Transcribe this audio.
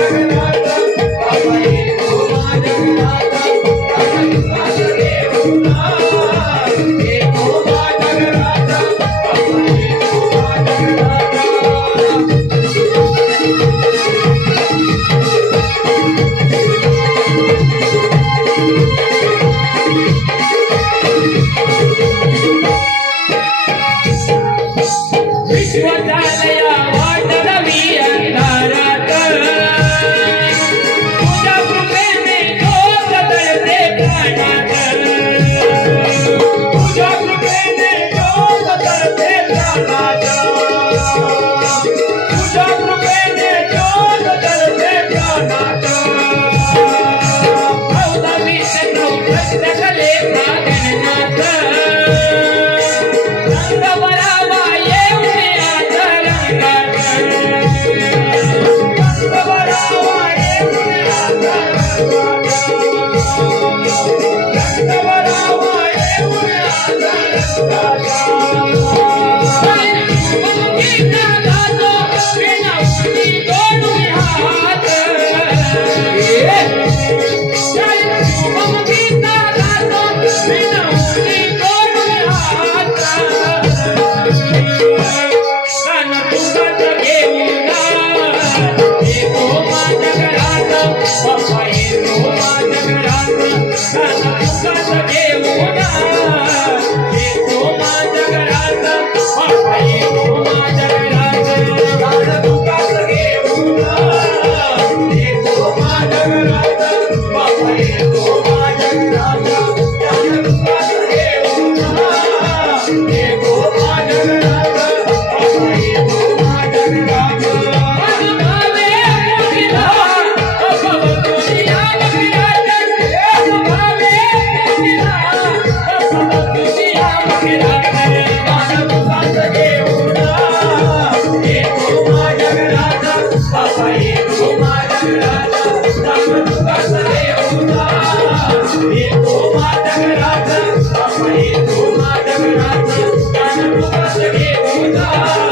Amen. Yes,